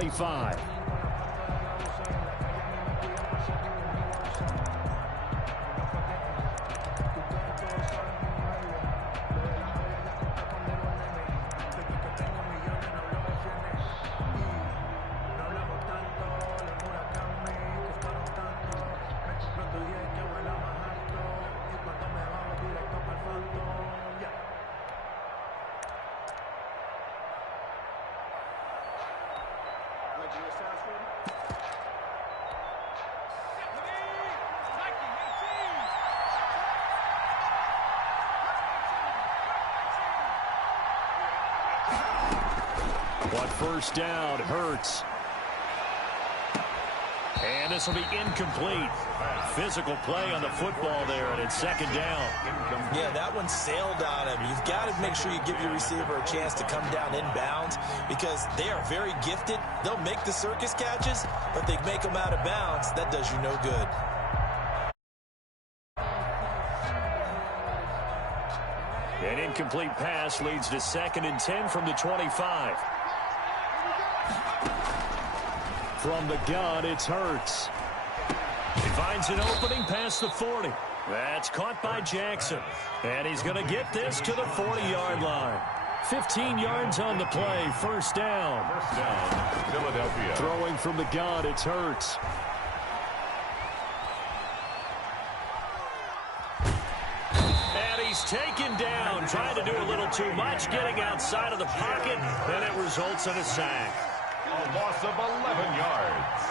25. But first down hurts. And this will be incomplete. Physical play on the football there, and it's second down. Yeah, that one sailed on him. You've got to make sure you give your receiver a chance to come down inbounds because they are very gifted. They'll make the circus catches, but they make them out of bounds. That does you no good. An incomplete pass leads to 2nd and 10 from the 25. From the gun, it's Hurts. He finds an opening past the 40. That's caught by Jackson. And he's going to get this to the 40-yard line. 15 yards on the play. First down. First down, Philadelphia. Throwing from the gun, it's Hurts. And he's taken down, trying to do a little too much, getting outside of the pocket, and it results in a sack. A loss of 11 yards.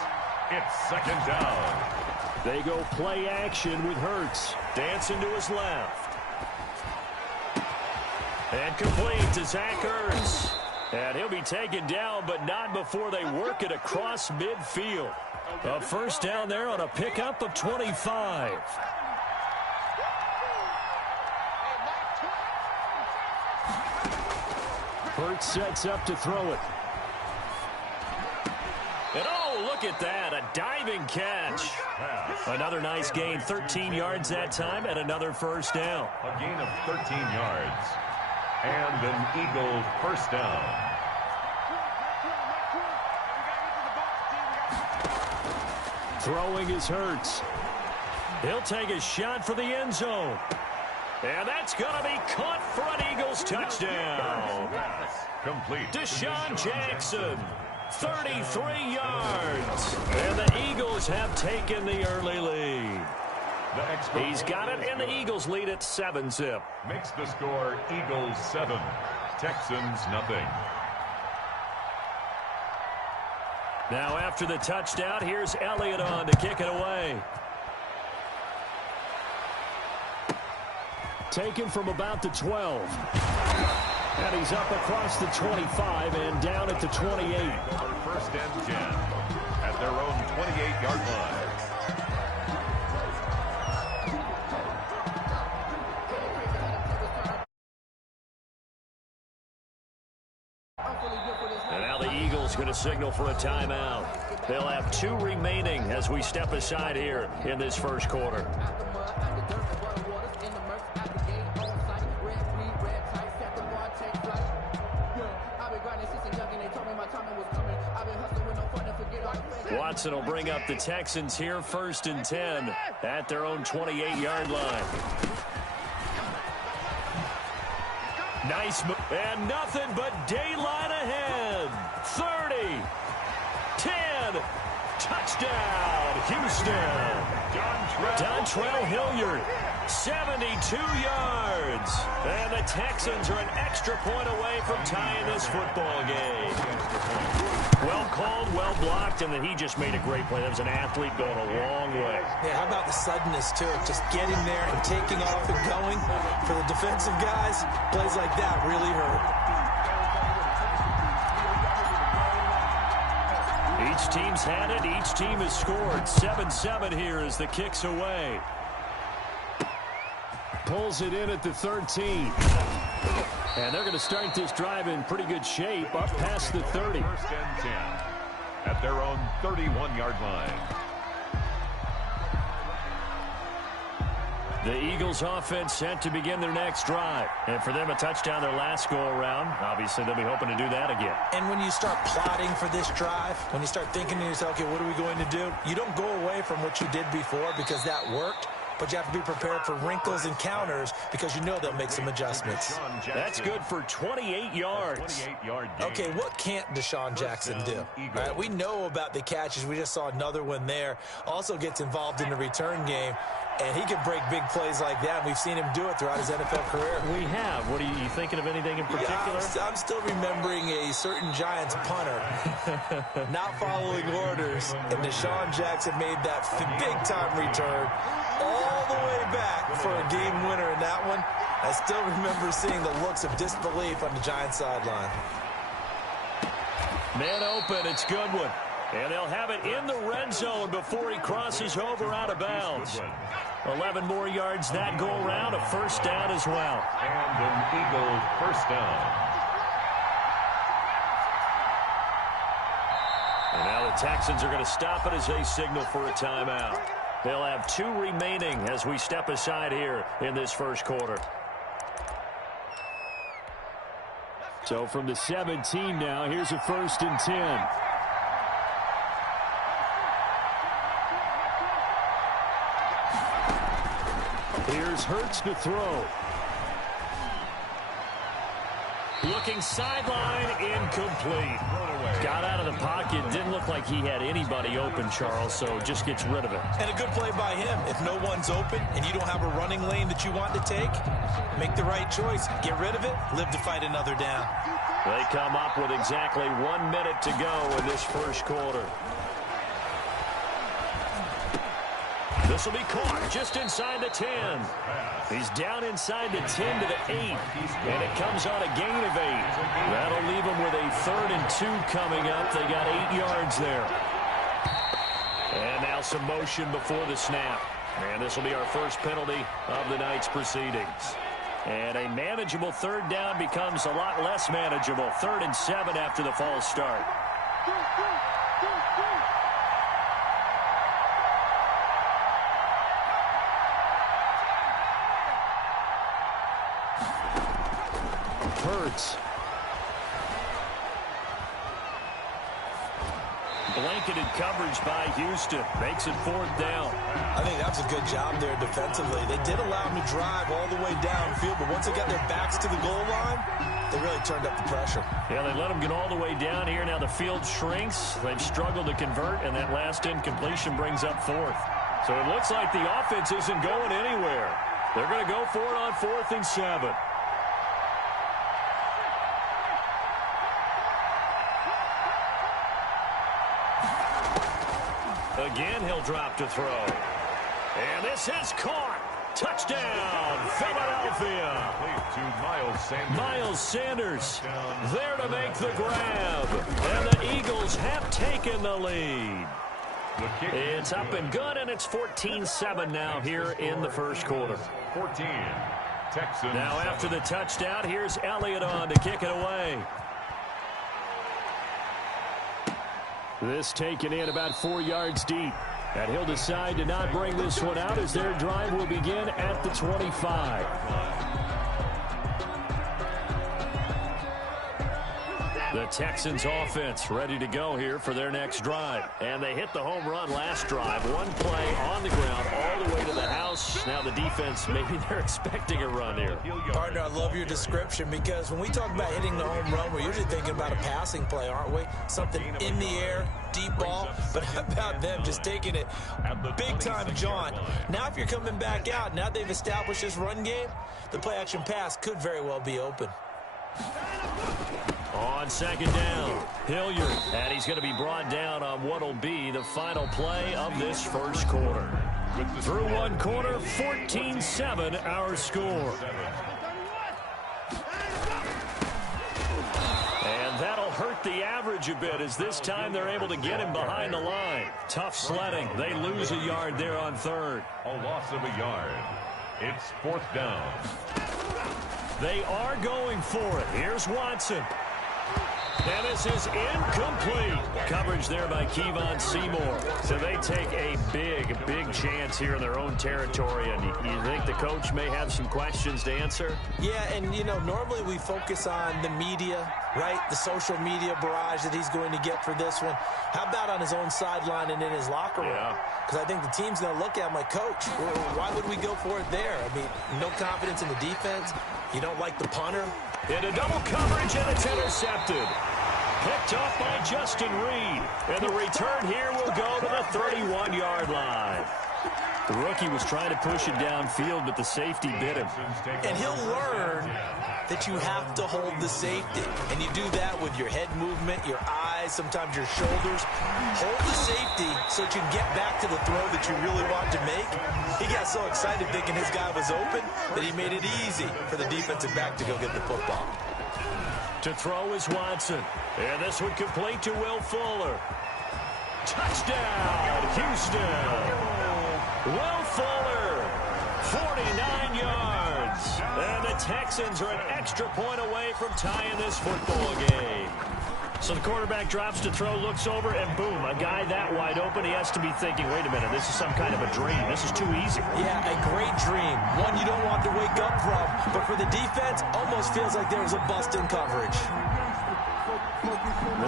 It's second down. They go play action with Hurts. Dancing to his left. And complete to Zach Ertz. And he'll be taken down, but not before they work it across midfield. A first down there on a pickup of 25. Hurts sets up to throw it. And oh, look at that, a diving catch. Another nice gain, 13 yards that time, and another first down. A gain of 13 yards. And an Eagle first down. Throwing is Hurts. He'll take a shot for the end zone. And that's going to be caught for an Eagles touchdown. Complete. Deshaun Jackson. 33 yards. And the Eagles have taken the early lead. He's got it, and the Eagles lead at 7-zip. Makes the score Eagles 7, Texans nothing. Now after the touchdown, here's Elliott on to kick it away. Taken from about the 12. And he's up across the 25 and down at the 28. First and 10 at their own 28-yard line. And now the Eagles going to signal for a timeout. They'll have 2 remaining as we step aside here in this first quarter. Watson will bring up the Texans here, 1st and 10 at their own 28-yard line. Nice move, and nothing but daylight ahead. 30, 10, touchdown, Houston. Dontrell Hilliard, 72 yards. And the Texans are an extra point away from tying this football game. Well called, well blocked, and then he just made a great play. That was an athlete going a long way. Yeah, how about the suddenness, too? Just getting there and taking off and going. For the defensive guys, plays like that really hurt. Each team's had it. Each team has scored. 7-7 here as the kick's away. Pulls it in at the 13. And they're going to start this drive in pretty good shape up past the 30. 1st and 10 at their own 31-yard line. The Eagles offense set to begin their next drive. And for them, a touchdown their last go-around. Obviously, they'll be hoping to do that again. And when you start plotting for this drive, when you start thinking to yourself, okay, what are we going to do? You don't go away from what you did before because that worked. But you have to be prepared for wrinkles and counters because you know they'll make some adjustments. That's good for 28 yards. Okay, what can't Deshaun Jackson do? All right, we know about the catches. We just saw another one there. Also gets involved in the return game. And he can break big plays like that. We've seen him do it throughout his NFL career. We have. What are you thinking of anything in particular? Yeah, I'm still remembering a certain Giants punter not following orders. And Deshaun Jackson made that big-time return all the way back for a game winner in that one. I still remember seeing the looks of disbelief on the Giants sideline. Man open. It's Goodwin. And they'll have it in the red zone before he crosses over out of bounds. 11 more yards that go around, a first down as well. And an Eagle first down. And now the Texans are going to stop it as they signal for a timeout. They'll have 2 remaining as we step aside here in this first quarter. So from the 17 now, here's a 1st and 10. Here's Hurts to throw. Looking sideline, incomplete. Got out of the pocket. Didn't look like he had anybody open, Charles, so just gets rid of it. And a good play by him. If no one's open and you don't have a running lane that you want to take, make the right choice. Get rid of it. Live to fight another down. They come up with exactly 1 minute to go in this first quarter. This will be caught just inside the 10. He's down inside the 10 to the 8. And it comes on a gain of 8. That'll leave him with a 3rd and 2 coming up. They got 8 yards there. And now some motion before the snap. And this will be our first penalty of the night's proceedings. And a manageable 3rd down becomes a lot less manageable. 3rd and 7 after the false start. Hurts. Blanketed coverage by Houston. Makes it 4th down. I think that's a good job there defensively. They did allow him to drive all the way downfield, but once they got their backs to the goal line, they really turned up the pressure. Yeah, they let him get all the way down here. Now the field shrinks. They've struggled to convert, and that last incompletion brings up 4th. So it looks like the offense isn't going anywhere. They're going to go for it on 4th and 7. Again, he'll drop to throw. And this is caught. Touchdown, Philadelphia. To Miles Sanders there to make the grab. And the Eagles have taken the lead. It's up and good, and it's 14-7 now here in the first quarter. 14. Texans. Now after the touchdown, here's Elliott on to kick it away. This taken in about 4 yards deep. And he'll decide to not bring this one out as their drive will begin at the 25. The Texans offense ready to go here for their next drive. And they hit the home run last drive. 1 play on the ground all the way to the house. Now the defense, maybe they're expecting a run here. Partner, I love your description because when we talk about hitting the home run, we're usually thinking about a passing play, aren't we? Something in the air, deep ball. But how about them just taking it big-time jaunt? Now if you're coming back out, now they've established this run game, the play-action pass could very well be open. On 2nd down, Hilliard, and he's going to be brought down on what will be the final play of this first quarter. Through 1 quarter, 14-7 our score. And that'll hurt the average a bit as this time they're able to get him behind the line. Tough sledding. They lose a yard there on 3rd. A loss of a yard. It's 4th down. They are going for it. Here's Watson. And this is incomplete. Coverage there by Kevon Seymour. So they take a big chance here in their own territory. And you think the coach may have some questions to answer? Yeah, and, you know, normally we focus on the media, right? The social media barrage that he's going to get for this one. How about on his own sideline and in his locker room? Because I think the team's going to look at him like, Coach, why would we go for it there? I mean, no confidence in the defense. You don't like the punter. Into double coverage, and it's intercepted. Picked off by Justin Reed. And the return here will go to the 31-yard line. The rookie was trying to push it downfield, but the safety bit him. And he'll learn that you have to hold the safety. And you do that with your head movement, your eyes, sometimes your shoulders. Hold the safety so that you can get back to the throw that you really want to make. He got so excited thinking his guy was open that he made it easy for the defensive back to go get the football. To throw is Watson. And this one complete to Will Fuller. Touchdown, Houston. Will Fuller, 49 yards. And the Texans are an extra point away from tying this football game. So the quarterback drops to throw, looks over, and boom, a guy that wide open, he has to be thinking, wait a minute, this is some kind of a dream. This is too easy. Yeah, a great dream. One you don't want to wake up from. But for the defense, almost feels like there was a bust in coverage.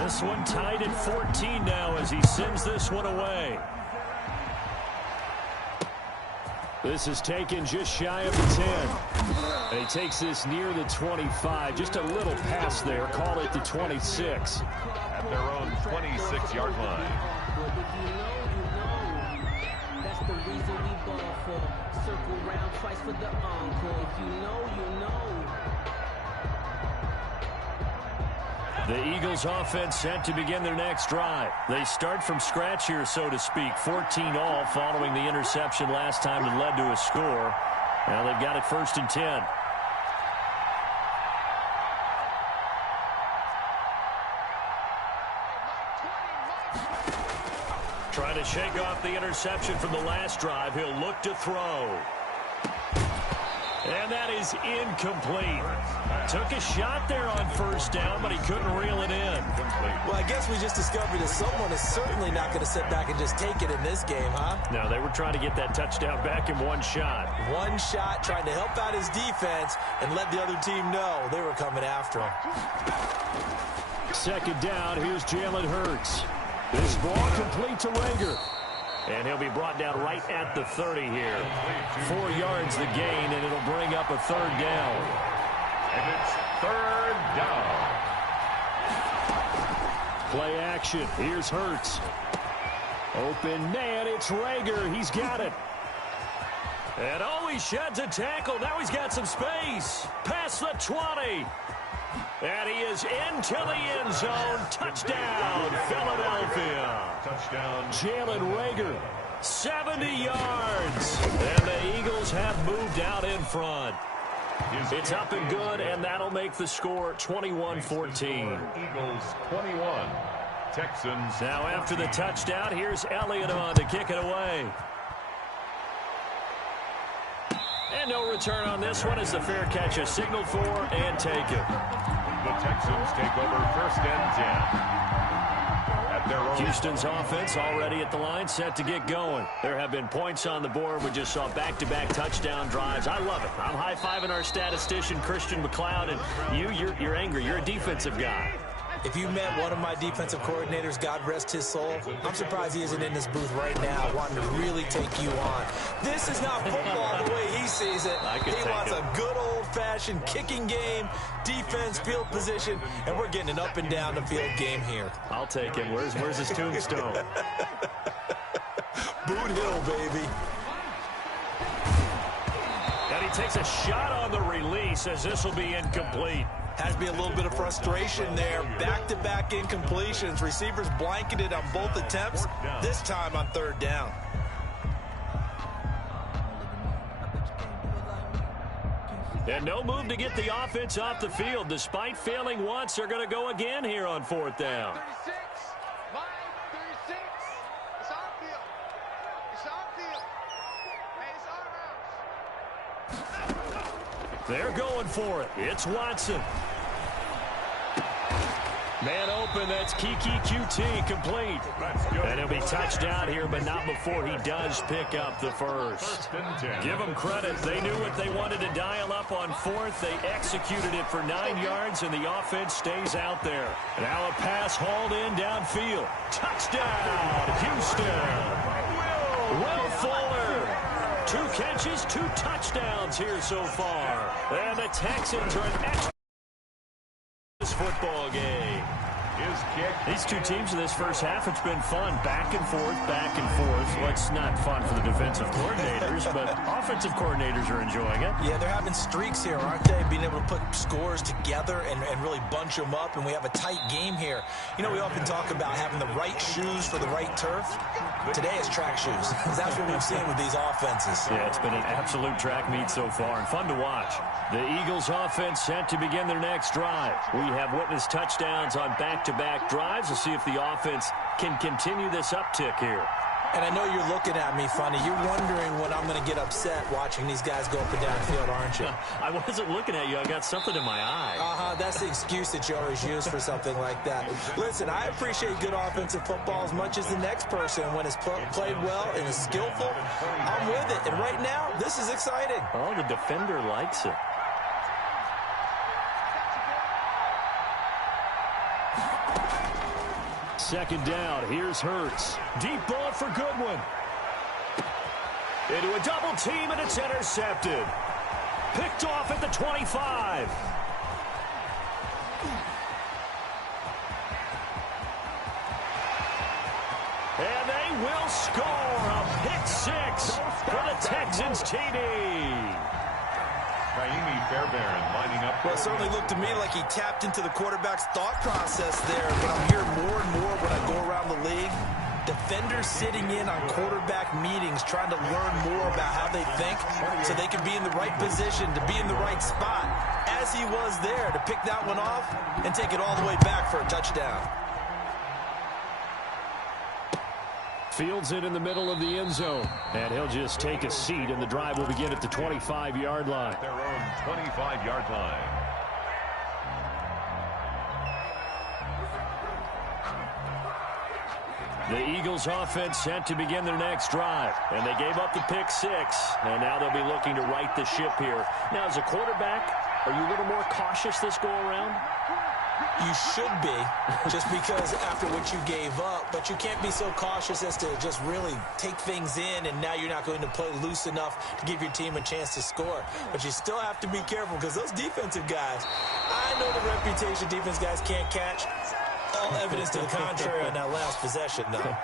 This one tied at 14 now as he sends this one away. This is taken just shy of the 10. And he takes this near the 25. Just a little pass there. Call it the 26. At their own 26-yard line. That's the reason we ball for. Circle round twice for the encore. If you know, you know. The Eagles offense set to begin their next drive. They start from scratch here, so to speak. 14 all following the interception last time that led to a score. Now they've got it 1st and 10. Trying to shake off the interception from the last drive. He'll look to throw. And that is incomplete. Took a shot there on 1st down, but he couldn't reel it in. Well, I guess we just discovered that someone is certainly not going to sit back and just take it in this game, huh? No, they were trying to get that touchdown back in one shot. One shot, trying to help out his defense and let the other team know they were coming after him. 2nd down, here's Jalen Hurts. This ball complete to Rager. And he'll be brought down right at the 30 here. 4 yards the gain, and it'll bring up a 3rd down. And it's 3rd down. Play action. Here's Hurts. Open man, it's Rager. He's got it. And oh, he sheds a tackle. Now he's got some space. Past the 20. And he is into the end zone. Touchdown, Philadelphia. Touchdown. Jalen Rager, 70 yards. And the Eagles have moved out in front. It's up and good, and that'll make the score 21-14. Eagles 21. Texans. Now after the touchdown, here's Elliott on to kick it away. And no return on this one as the fair catch is signaled for and taken. The Texans take over 1st and 10. At their own. Houston's offense already at the line, set to get going. There have been points on the board. We just saw back-to-back touchdown drives. I love it. I'm high-fiving our statistician, Christian McLeod, and you're angry. You're a defensive guy. If you met one of my defensive coordinators, God rest his soul, I'm surprised he isn't in this booth right now wanting to really take you on. This is not football the way he sees it. He wants a good old-fashioned kicking game, defense, field position, and we're getting an up-and-down the field game here. I'll take him. Where's his tombstone? Boot Hill, baby. And he takes a shot on the release as this will be incomplete. Has to be a little bit of frustration there. Back-to-back incompletions. Receivers blanketed on both attempts, this time on 3rd down. And no move to get the offense off the field. Despite failing once, they're going to go again here on 4th down. 36, line 36. It's on field. It's on field. Hey, it's on routes. They're going for it. It's Watson. Man open, that's Kiki QT, complete. And he'll be touchdown here, but not before he does pick up the first. Give them credit. They knew what they wanted to dial up on fourth. They executed it for 9 yards, and the offense stays out there. Now a pass hauled in downfield. Touchdown, Houston. Will Fuller. 2 catches, 2 touchdowns here so far. And the Texans are an extra football game. These two teams in this first half, it's been fun. Back and forth, back and forth. Well, it's not fun for the defensive coordinators, but offensive coordinators are enjoying it. Yeah, they're having streaks here, aren't they? Being able to put scores together and really bunch them up, and we have a tight game here. You know, we often talk about having the right shoes for the right turf. Today is track shoes, because that's what we've seen with these offenses. Yeah, it's been an absolute track meet so far, and fun to watch. The Eagles offense set to begin their next drive. We have witnessed touchdowns on back-to-back drives. We'll see if the offense can continue this uptick here. And I know you're looking at me funny. You're wondering when I'm going to get upset watching these guys go up and down the field, aren't you? I wasn't looking at you. I got something in my eye. That's the excuse that you always use for something like that. Listen, I appreciate good offensive football as much as the next person. When it's played well and is skillful, I'm with it. And right now, this is exciting. Oh, the defender likes it. Second down, here's Hurts. Deep ball for Goodwin. Into a double team, and it's intercepted. Picked off at the 25. And they will score a pick six for the Texans TD. Fairbairn lining up. Well, it certainly looked to me like he tapped into the quarterback's thought process there, but I'm hearing more and more when I go around the league. Defenders sitting in on quarterback meetings trying to learn more about how they think so they can be in the right position, to be in the right spot, as he was there, to pick that one off and take it all the way back for a touchdown. Fields it in the middle of the end zone, and he'll just take a seat, and the drive will begin at the 25-yard line. Their own 25-yard line. The Eagles offense set to begin their next drive, and they gave up the pick six, and now they'll be looking to right the ship here. Now, as a quarterback, are you a little more cautious this go-around? You should be, just because after what you gave up, but you can't be so cautious as to just really take things in, and now you're not going to play loose enough to give your team a chance to score. But you still have to be careful, because those defensive guys, I know the reputation defense guys can't catch. All evidence to the contrary on that last possession, though.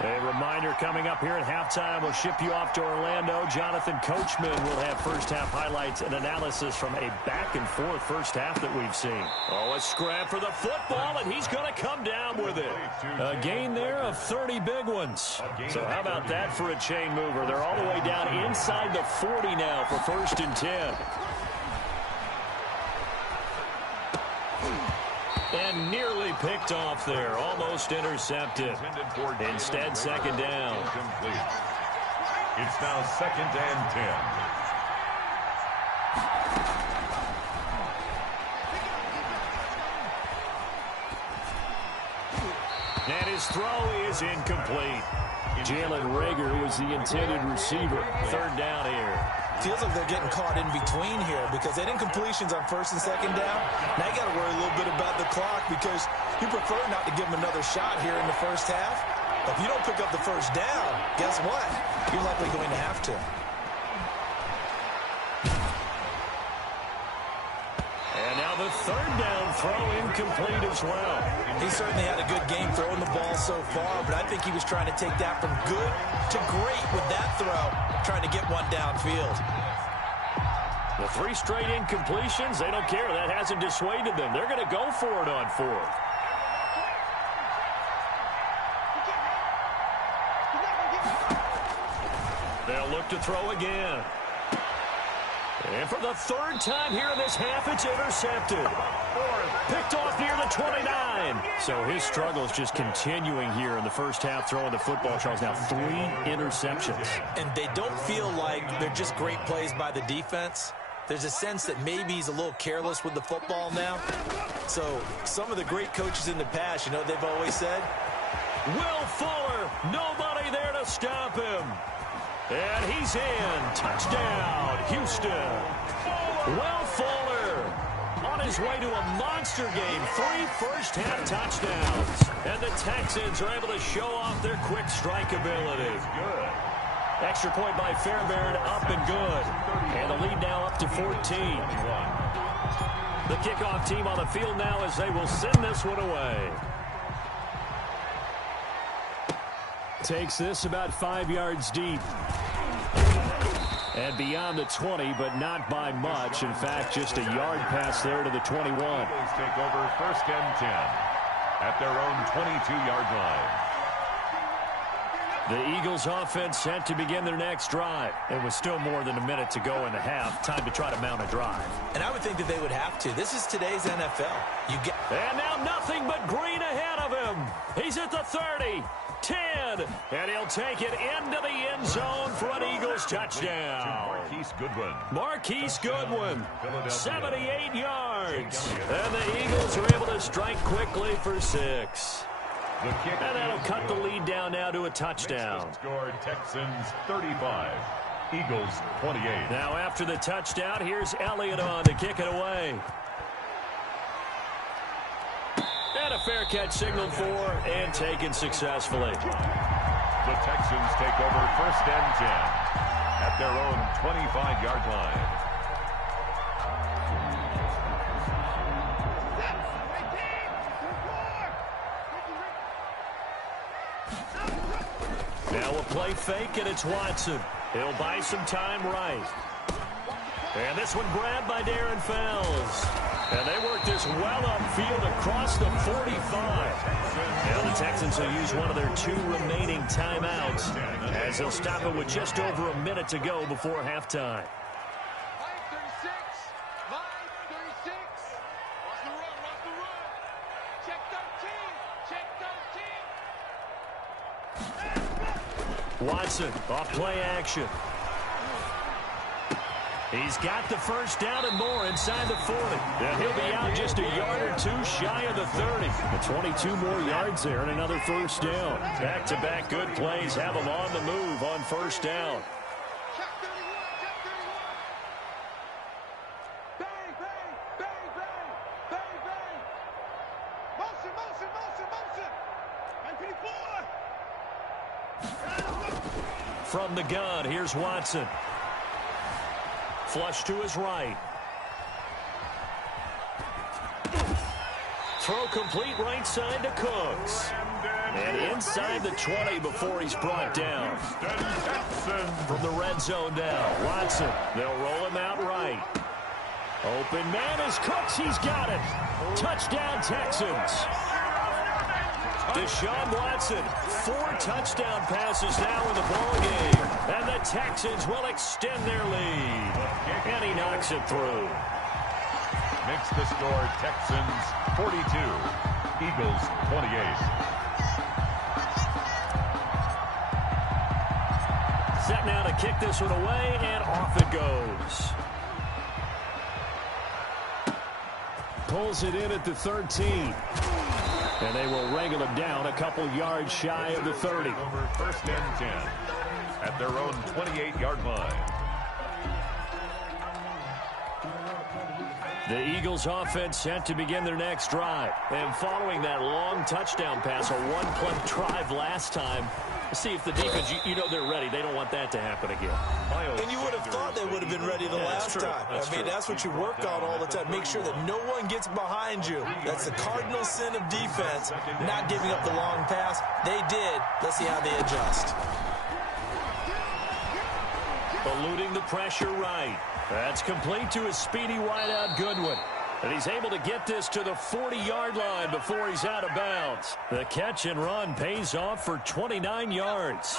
A reminder coming up here at halftime. We'll ship you off to Orlando. Jonathan Coachman will have first-half highlights and analysis from a back-and-forth first half that we've seen. Oh, a scrap for the football, and he's going to come down with it. A gain there of 30 big ones. So how about that for a chain mover? They're all the way down inside the 40 now for 1st and 10. And nearly picked off there. Almost intercepted. Instead, second down. It's now 2nd and 10. And his throw is incomplete. Jalen Reagor was the intended receiver. 3rd down here. Feels like they're getting caught in between here because they didn't completions on 1st and 2nd down. Now you got to worry a little bit about the clock because you prefer not to give them another shot here in the first half. But if you don't pick up the 1st down, guess what? You're likely going to have to. And now the 3rd down throw incomplete as well. He certainly had a good game throwing the ball so far, but I think he was trying to take that from good to great with that throw, trying to get one downfield. The 3 straight incompletions, they don't care. That hasn't dissuaded them. They're going to go for it on 4th. They'll look to throw again. And for the 3rd time here in this half, it's intercepted. Picked off near the 29. So his struggle is just continuing here in the first half throwing the football. Charles, now 3 interceptions. And they don't feel like they're just great plays by the defense. there's a sense that maybe he's a little careless with the football now. So some of the great coaches in the past, you know, they've always said, Will Fuller, nobody there to stop him. And he's in. Touchdown, Houston. Will Fuller on his way to a monster game. 3 first-half touchdowns. And the Texans are able to show off their quick strike ability. Good. Extra point by Fairbairn, up and good. And the lead now up to 14. The kickoff team on the field now as they will send this one away. Takes this about 5 yards deep. And beyond the 20, but not by much. In fact, just a yard pass there to the 21. Eagles take over first and 10 at their own 22-yard line. The Eagles offense set to begin their next drive. And with still more than a minute to go in the half, time to try to mount a drive. and I would think that they would have to. This is today's NFL. And now nothing but green ahead of him. He's at the 30. 10, and he'll take it into the end zone for an Eagles touchdown. Marquise Goodwin, 78 yards. And the Eagles are able to strike quickly for 6. And that'll cut the lead down now to a touchdown. Score Texans 35, Eagles 28. Now after the touchdown, here's Elliott on to kick it away. And a fair catch signaled for and taken successfully. The Texans take over first and 10 at their own 25-yard line. Now a play fake, and it's Watson. He'll buy some time right. And this one grabbed by Darren Fells. And they work this well upfield across the 45. Now the Texans will use one of their 2 remaining timeouts as they'll stop it with just over a minute to go before halftime. 5:36. 5:36. Watch the run. Watch the run. Check 13. Check 13. Watson off play action. He's got the first down and more inside the 40. And he'll be out just a yard or 2 shy of the 30. The 22 more yards there and another first down. Back-to-back good plays have them on the move on first down. Check 31. Check 31. Bang, bang, bang, bang, bang, bang. Motion, motion, motion, motion. 94. From the gun, here's Watson. Flush to his right. Throw complete right side to Cooks. And inside the 20 before he's brought down. From the red zone now, Watson. They'll roll him out right. Open man is Cooks. He's got it. Touchdown, Texans. Deshaun Watson, 4 touchdown passes now in the ballgame. And the Texans will extend their lead. And he knocks it through. Makes the score Texans 42, Eagles 28. Set now to kick this one away, and off it goes. Pulls it in at the 13. And they will wrangle him down a couple yards shy of the 30. Over first and 10 at their own 28-yard line. The Eagles offense set to begin their next drive. And following that long touchdown pass, a 1-play drive last time, see if the defense, you know they're ready. They don't want that to happen again. And you would have thought they would have been ready the last time. That's what you work on all the time. Make sure that no one gets behind you. That's the cardinal sin of defense, not giving up the long pass. They did. Let's see how they adjust. Eluding the pressure right. That's complete to his speedy wideout Goodwin. And he's able to get this to the 40-yard line before he's out of bounds. The catch and run pays off for 29 yards.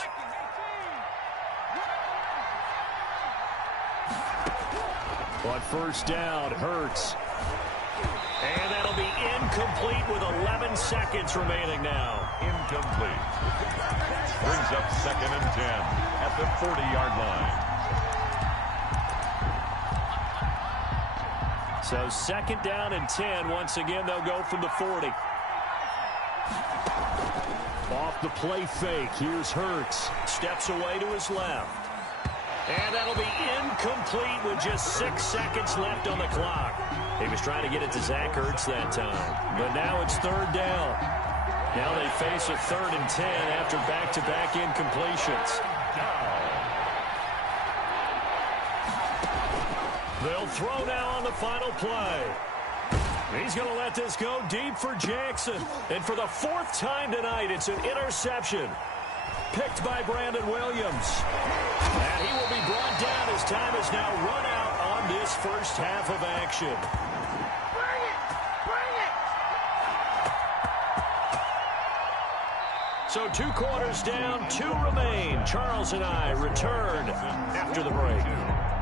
On first down, Hurts. And that'll be incomplete with 11 seconds remaining now. Incomplete. Brings up second and 10 at the 40-yard line. So 2nd down and 10. Once again, they'll go from the 40. Off the play fake. Here's Hurts. Steps away to his left. And that'll be incomplete with just 6 seconds left on the clock. He was trying to get it to Zach Ertz that time. But now it's 3rd down. Now they face a 3rd and 10 after back-to-back incompletions. They'll throw now on the final play. He's going to let this go deep for Jackson. And for the 4th time tonight, it's an interception. Picked by Brandon Williams. And he will be brought down as time has now run out on this first half of action. Bring it! Bring it! So 2 quarters down, 2 remain. Charles and I return after the break.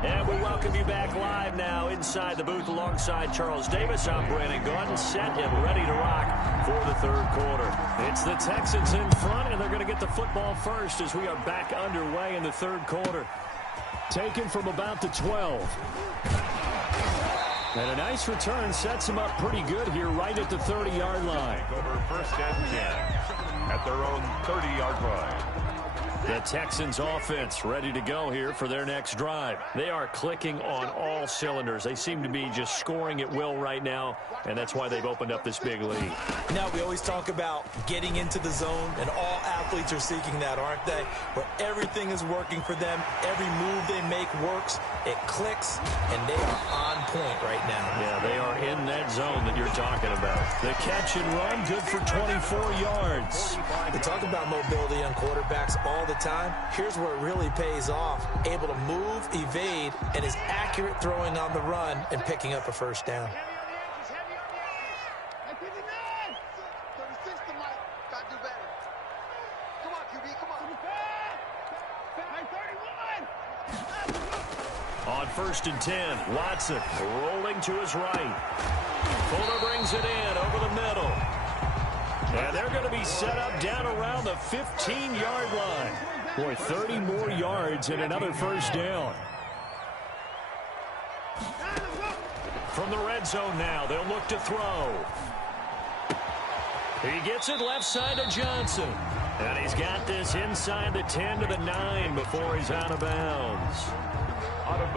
And we welcome you back live now inside the booth alongside Charles Davis. I'm Brandon Gaudin, set and ready to rock for the 3rd quarter. It's the Texans in front, and they're going to get the football first as we are back underway in the 3rd quarter. Taken from about the 12. And a nice return sets them up pretty good here right at the 30-yard line. Over 1st and 10 at their own 30-yard line. The Texans offense ready to go here for their next drive. They are clicking on all cylinders. They seem to be just scoring at will right now, and that's why they've opened up this big lead. Now, we always talk about getting into the zone, and all athletes are seeking that, aren't they? Where everything is working for them. Every move they make works. It clicks, and they are on point right now. Yeah, they are in that zone that you're talking about. The catch and run, good for 24 yards. They talk about mobility on quarterbacks all the time. Here's where it really pays off. Able to move, evade, and is accurate throwing on the run and picking up a 1st down. Heavy on the edges. Heavy on the edges. Hey, 59! 36 to Mike. Gotta do better. Come on, QB. Come on. Hey, 31! On 1st and 10, Watson rolling to his right. Fuller brings it in over the middle. And they're going to be set up down around the 15-yard line. Boy, 30 more yards and another 1st down. From the red zone now, they'll look to throw. He gets it left side to Johnson. And he's got this inside the 10 to the 9 before he's out of bounds.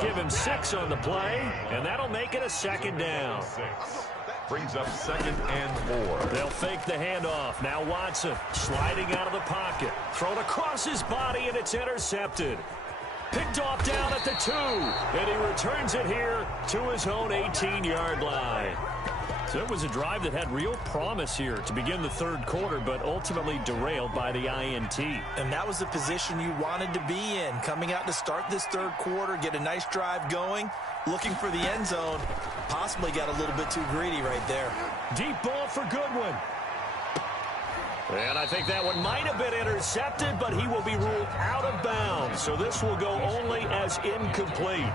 Give him 6 on the play, and that'll make it a 2nd down. Brings up 2nd and 4. They'll fake the handoff. Now Watson sliding out of the pocket. Thrown across his body, and it's intercepted. Picked off down at the 2. And he returns it here to his own 18-yard line. So it was a drive that had real promise here to begin the 3rd quarter, but ultimately derailed by the INT. And that was the position you wanted to be in. Coming out to start this 3rd quarter, get a nice drive going, looking for the end zone. Possibly got a little bit too greedy right there. Deep ball for Goodwin. And I think that one might have been intercepted, but he will be ruled out of bounds. So this will go only as incomplete.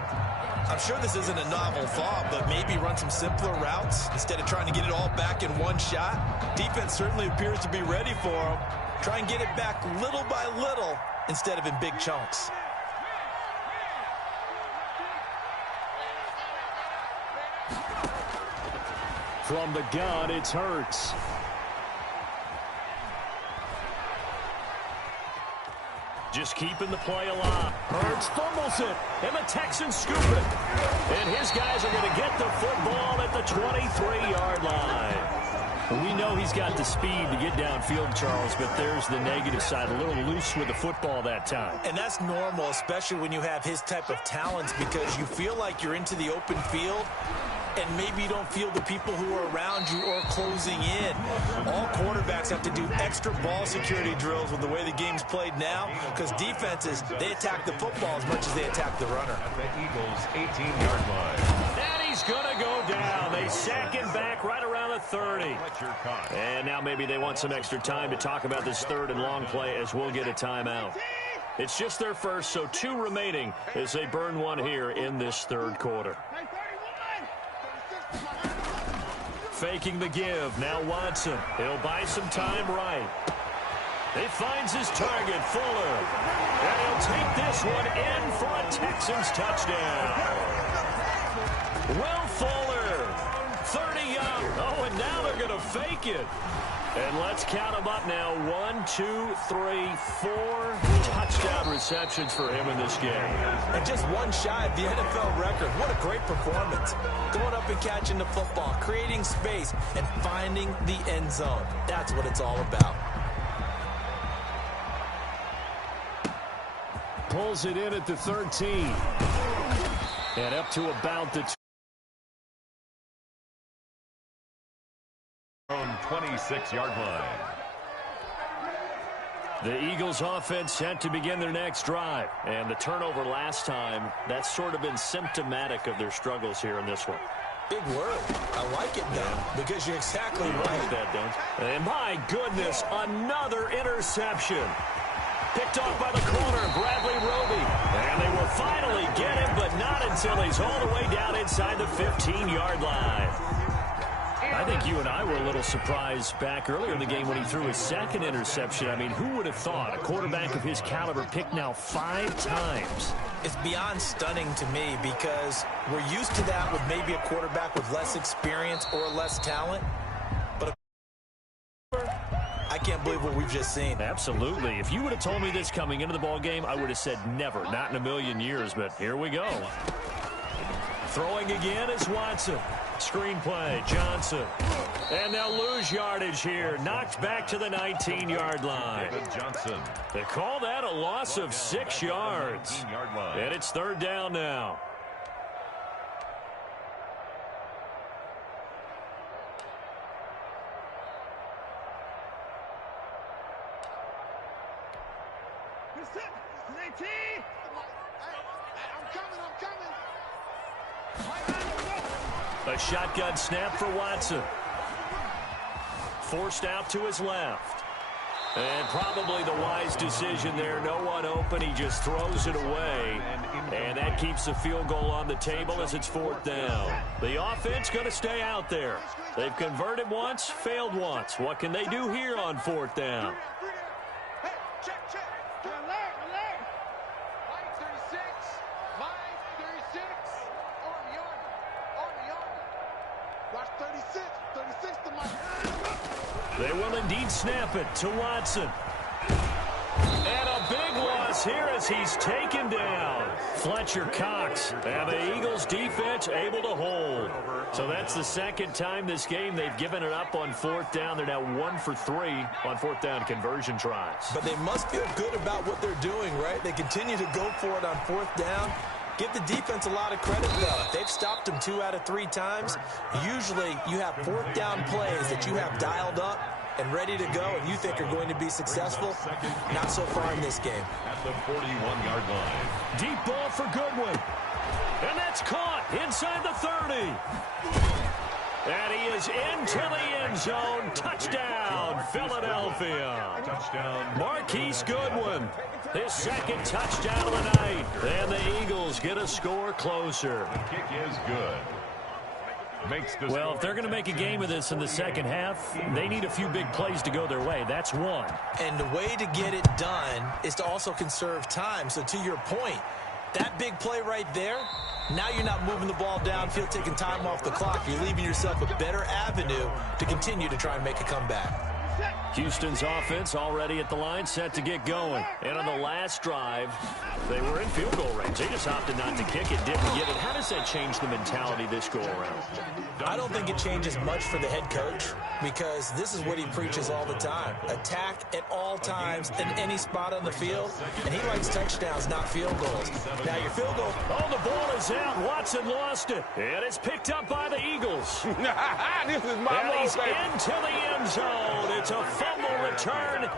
I'm sure this isn't a novel thought, but maybe run some simpler routes instead of trying to get it all back in one shot. Defense certainly appears to be ready for him. Try and get it back little by little instead of in big chunks. From the gun, it's Hurts. Just keeping the play alive. Hurts fumbles it, and the Texans scoop it. And his guys are going to get the football at the 23-yard line. We know he's got the speed to get downfield, Charles, but there's the negative side. A little loose with the football that time. And that's normal, especially when you have his type of talents, because you feel like you're into the open field, and maybe you don't feel the people who are around you or closing in. All quarterbacks have to do extra ball security drills with the way the game's played now, because defenses, they attack the football as much as they attack the runner. At the Eagles' 18-yard line. And he's going to go down. They sack him back right around the 30. And now maybe they want some extra time to talk about this 3rd and long play as we'll get a timeout. It's just their first, so 2 remaining as they burn one here in this 3rd quarter. Faking the give. Now Watson. He'll buy some time right. He finds his target, Fuller. And he'll take this one in for a Texans touchdown. Will Fuller going to fake it. And let's count them up now. 1, 2, 3, 4 touchdown receptions for him in this game. And just one shy of the NFL record. What a great performance. Going up and catching the football, creating space, and finding the end zone. That's what it's all about. Pulls it in at the 13. And up to about the 26-yard line. The Eagles offense set to begin their next drive. And the turnover last time, that's sort of been symptomatic of their struggles here in this one. Big word. I like it now because you're exactly right. That, don't. And my goodness, another interception. Picked off by the corner, Bradley Roby. And they will finally get him, but not until he's all the way down inside the 15-yard line. I think you and I were a little surprised back earlier in the game when he threw his second interception. I mean, who would have thought a quarterback of his caliber picked now 5 times? It's beyond stunning to me because we're used to that with maybe a quarterback with less experience or less talent. But I can't believe what we've just seen. Absolutely. If you would have told me this coming into the ball game, I would have said never, not in a million years, but here we go. Throwing again is Watson. Screen play, Johnson. And they'll lose yardage here. Knocked back to the 19-yard line. Johnson. They call that a loss of 6 yards. And it's 3rd down now. A shotgun snap for Watson. Forced out to his left. And probably the wise decision there. No one open. He just throws it away. And that keeps the field goal on the table as it's 4th down. The offense going to stay out there. They've converted once, failed once. What can they do here on 4th down? They will indeed snap it to Watson. And a big loss here as he's taken down. Fletcher Cox. And the Eagles defense able to hold. So that's the second time this game they've given it up on 4th down. They're now 1 for 3 on 4th down conversion tries. But they must feel good about what they're doing, right? They continue to go for it on 4th down. Give the defense a lot of credit, though. They've stopped them 2 out of 3 times. Usually, you have 4th down plays that you have dialed up and ready to go, and you think are going to be successful. Not so far in this game. At the 41-yard line. Deep ball for Goodwin. And that's caught inside the 30. And he is into the end zone. Touchdown, Philadelphia. Touchdown. Marquise Goodwin. His 2nd touchdown of the night. And the Eagles get a score closer. The kick is good. Well, if they're going to make a game of this in the second half, they need a few big plays to go their way. That's one. And the way to get it done is to also conserve time. So to your point, that big play right there, now you're not moving the ball downfield, taking time off the clock. You're leaving yourself a better avenue to continue to try and make a comeback. Houston's offense already at the line, set to get going. And on the last drive, they were in field goal range. They just opted not to kick it, didn't get it. How does that change the mentality this go around? I don't think it changes much for the head coach because this is what he preaches all the time. Attack at all times in any spot on the field. And he likes touchdowns, not field goals. Now your field goal. Oh, the ball is out. Watson lost it. And it's picked up by the Eagles. This is my and he's into the end zone. It's a fumble return.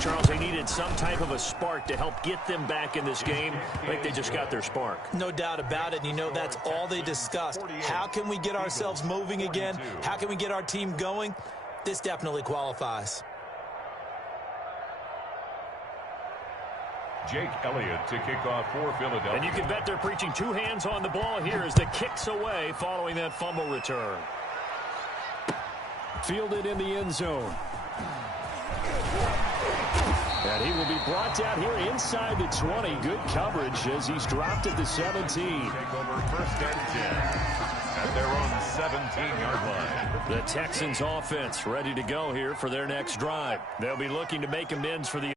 Charles, they needed some type of a spark to help get them back in this game. I think they just got their spark. No doubt about it. You know, that's all they discussed. How can we get ourselves moving again? How can we get our team going? This definitely qualifies. Jake Elliott to kick off for Philadelphia. And you can bet they're preaching 2 hands on the ball here as the kick's away following that fumble return. Fielded in the end zone. And he will be brought down here inside the 20. Good coverage as he's dropped at the 17. Take over first and 10 at their own 17-yard line. The Texans offense ready to go here for their next drive. They'll be looking to make amends for the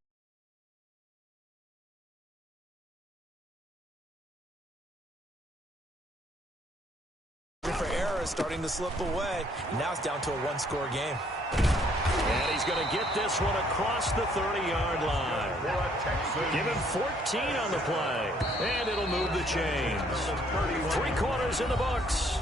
starting to slip away. Now it's down to a one-score game. And he's going to get this one across the 30-yard line. Give him 14 on the play. And it'll move the chains. 3 quarters in the books.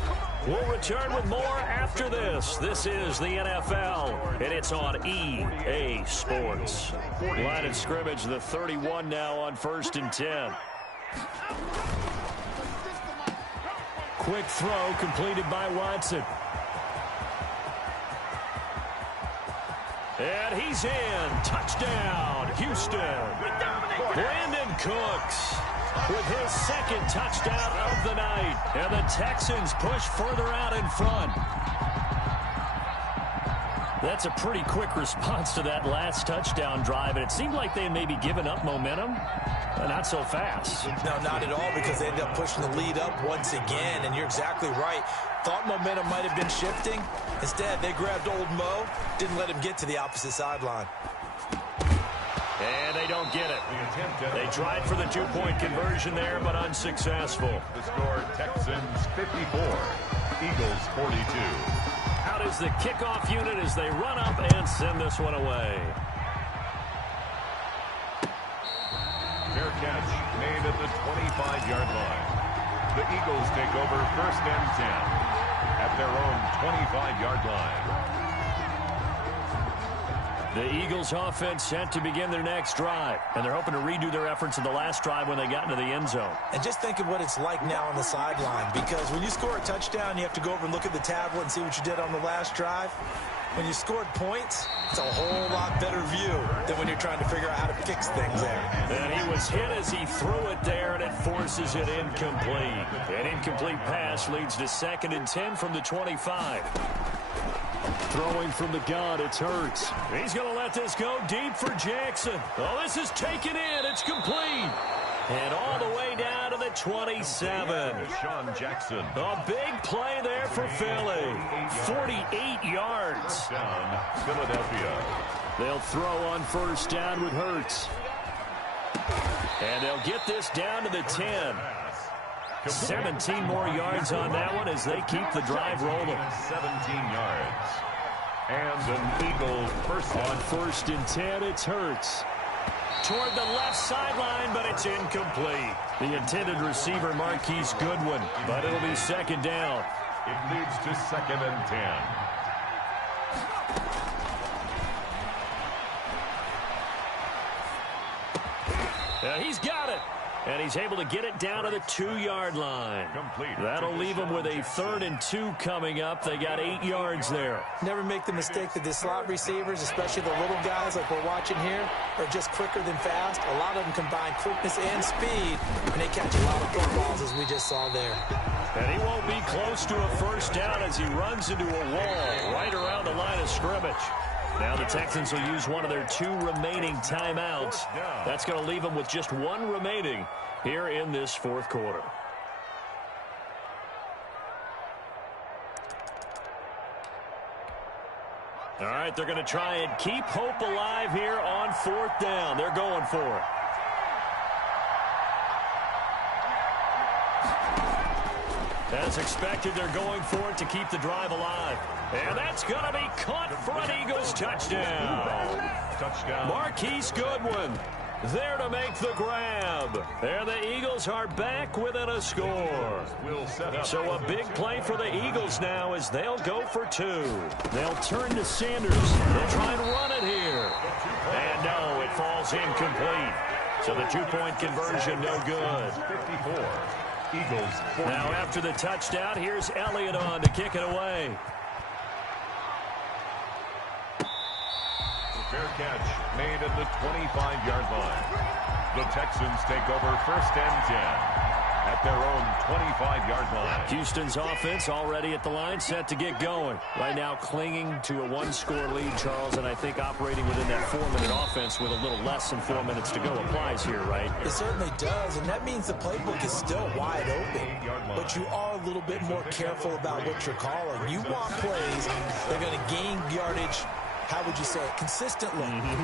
We'll return with more after this. This is the NFL, and it's on EA Sports. Line of scrimmage, the 31 now on 1st and 10. Quick throw completed by Watson. And he's in. Touchdown, Houston. Brandon Cooks with his second touchdown of the night. And the Texans push further out in front. That's a pretty quick response to that last touchdown drive. And it seemed like they had maybe given up momentum. Not so fast. No, not at all, because they ended up pushing the lead up once again. And you're exactly right. Thought momentum might have been shifting. Instead, they grabbed old Mo, didn't let him get to the opposite sideline. And they don't get it. They tried for the 2-point conversion there, but unsuccessful. The score, Texans 54, Eagles 42. Out is the kickoff unit as they run up and send this one away. Fair catch made at the 25-yard line. The Eagles take over 1st and 10 at their own 25-yard line. The Eagles offense set to begin their next drive, and they're hoping to redo their efforts in the last drive when they got into the end zone. And just think of what it's like now on the sideline, because when you score a touchdown, you have to go over and look at the tablet and see what you did on the last drive. When you scored points, it's a whole lot better view than when you're trying to figure out how to fix things there. And he was hit as he threw it there, and it forces it incomplete. An incomplete pass leads to 2nd and 10 from the 25. Throwing from the gun, it's Hurts. He's going to let this go deep for Jackson. Oh, this is taken in. It's complete. And all the way down to the 27. Sean Jackson. A big play there for Philly. 48 yards. Down, Philadelphia. They'll throw on 1st down with Hurts. And they'll get this down to the 10. 17 more yards on that one as they keep the drive rolling. 17 yards. And an Eagle first on 1st and 10, it's Hurts. Toward the left sideline, but it's incomplete. The intended receiver, Marquise Goodwin, but it'll be 2nd down. It leads to 2nd and 10. He's got it. And he's able to get it down to the 2-yard line. Complete. That'll leave him with a 3rd and 2 coming up. They got 8 yards there. Never make the mistake that the slot receivers, especially the little guys like we're watching here, are just quicker than fast. A lot of them combine quickness and speed, and they catch a lot of footballs, as we just saw there. And he won't be close to a 1st down as he runs into a wall right around the line of scrimmage. Now the Texans will use one of their 2 remaining timeouts. That's going to leave them with just 1 remaining here in this 4th quarter. All right, they're going to try and keep hope alive here on 4th down. They're going for it. As expected, they're going for it to keep the drive alive. And that's going to be caught for an Eagles touchdown. Marquise Goodwin there to make the grab. And the Eagles are back within a score. So a big play for the Eagles now as they'll go for 2. They'll turn to Sanders. They'll try and run it here. And no, it falls incomplete. So the 2-point conversion no good. 54. Eagles 40. Now after the touchdown, here's Elliott on to kick it away. Fair catch made at the 25-yard line. The Texans take over 1st and 10 at their own 25-yard line. Houston's offense already at the line, set to get going. Right now clinging to a one-score lead, Charles, and I think operating within that 4-minute offense with a little less than 4 minutes to go applies here, right? It certainly does, and that means the playbook is still wide open. But you are a little bit more careful about what you're calling. You want plays that are going to gain yardage, how would you say it, consistently,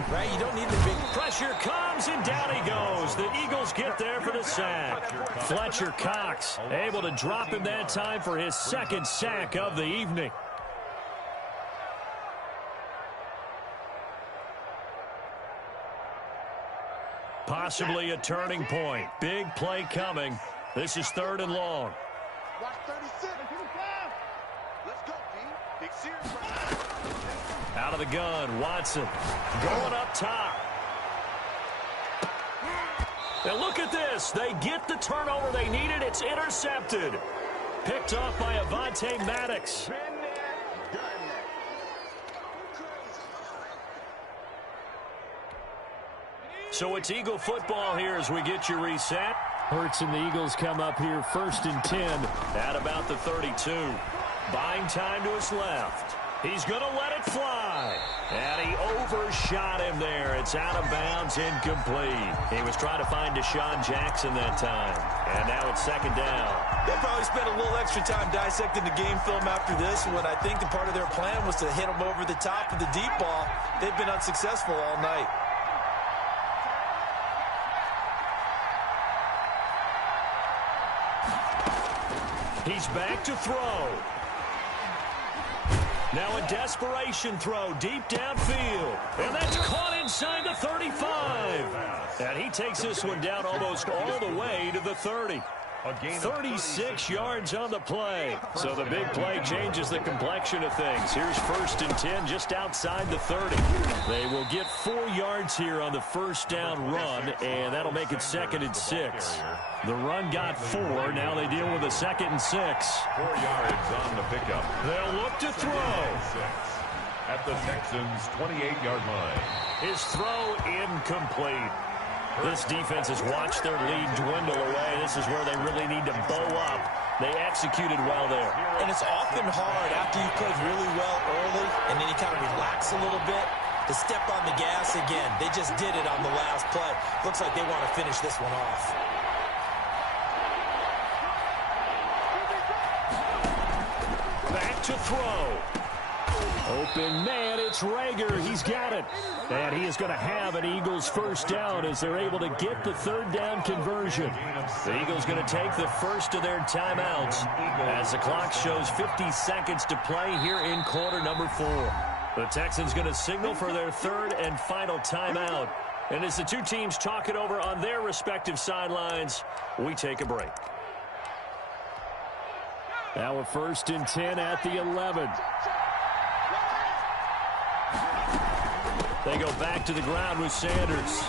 right? You don't need the big... Pressure comes, and down he goes. The Eagles get there for the sack. Fletcher Cox able to drop him that time for his second sack of the evening. Possibly a turning point. Big play coming. This is 3rd and long. Watch 36. Let's go, D. Big series right now. Out of the gun, Watson going up top. And look at this. They get the turnover they needed. It's intercepted. Picked off by Avonte Maddox. Been there, done that. So it's Eagle football here as we get you reset. Hurts and the Eagles come up here 1st and 10 at about the 32. Buying time to his left. He's going to let it fly. And he overshot him there. It's out of bounds, incomplete. He was trying to find Deshaun Jackson that time. And now it's 2nd down. They'll probably spend a little extra time dissecting the game film after this one. I think the part of their plan was to hit him over the top of the deep ball. They've been unsuccessful all night. He's back to throw. Now a desperation throw deep downfield. And that's caught inside the 35. And he takes this one down almost all the way to the 30. 36 yards on the play. So the big play changes the complexion of things. Here's 1st and 10 just outside the 30. They will get 4 yards here on the 1st down run, and that'll make it 2nd and 6. The run got 4. Now they deal with a 2nd and 6. 4 yards on the pickup. They'll look to throw. At the Texans' 28-yard line. His throw incomplete. This defense has watched their lead dwindle away. This is where they really need to bow up. They executed well there. And it's often hard after you played really well early and then you kind of relax a little bit to step on the gas again. They just did it on the last play. Looks like they want to finish this one off. Back to throw. Open man, it's Rager. He's got it. And he is going to have an Eagles 1st down as they're able to get the 3rd down conversion. The Eagles going to take the first of their timeouts as the clock shows 50 seconds to play here in quarter number 4. The Texans going to signal for their 3rd and final timeout. And as the two teams talk it over on their respective sidelines, we take a break. Now a 1st and 10 at the 11. They go back to the ground with Sanders.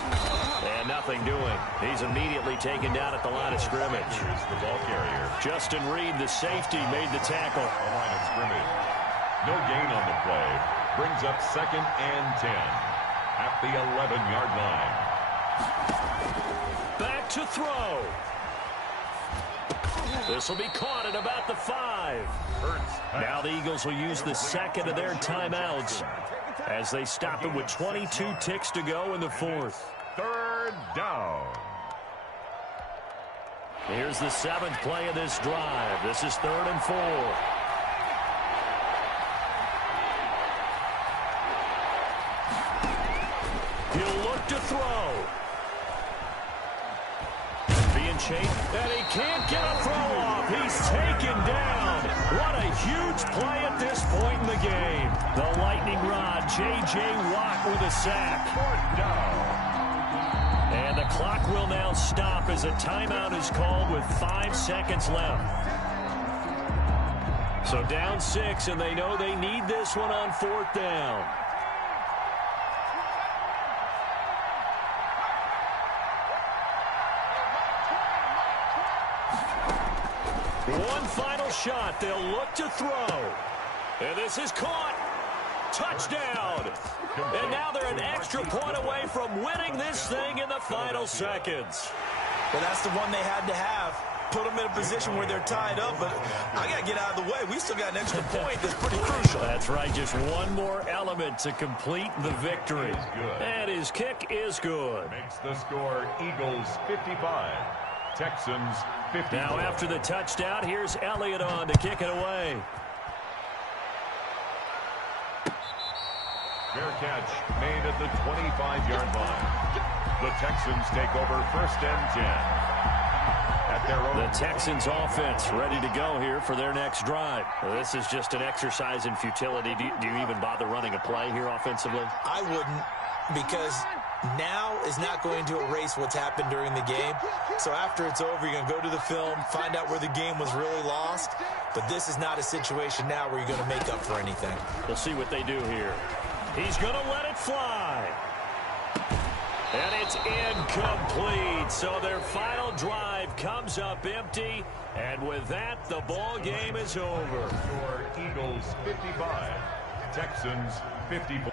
And nothing doing. He's immediately taken down at the line of scrimmage. Here's the ball carrier. Justin Reed, the safety, made the tackle. The line of scrimmage. No gain on the play. Brings up 2nd and 10 at the 11-yard line. Back to throw. This will be caught at about the 5. Now the Eagles will use the 2nd of their timeouts as they stop it with 22 ticks to go in the 4th. 3rd down. Here's the 7th play of this drive. This is 3rd and 4. He'll look to throw. Being chased, and he can't get a throw off. He's taken down. What a huge play at this point in the game. The lightning rod, J.J. Watt with a sack. 4th down. And the clock will now stop as a timeout is called with 5 seconds left. So down 6, and they know they need this one on 4th down. One final shot. They'll look to throw. And this is caught. Touchdown. And now they're an extra point away from winning this thing in the final seconds. Well, that's the one they had to have. put them in a position where they're tied up, but I got to get out of the way. We still got an extra point that's pretty crucial. That's right, just one more element to complete the victory. And his kick is good. Makes the score Eagles 55, Texans 54. Now after the touchdown, here's Elliott on to kick it away. Fair catch made at the 25-yard line. The Texans take over 1st and 10. At their own. The Texans offense ready to go here for their next drive. This is just an exercise in futility. Do you even bother running a play here offensively? I wouldn't, because now is not going to erase what's happened during the game. So after it's over, you're going to go to the film, find out where the game was really lost. But this is not a situation now where you're going to make up for anything. We'll see what they do here. He's going to let it fly. And it's incomplete. So their final drive comes up empty. And with that, the ball game is over. Score Eagles 55, Texans 54.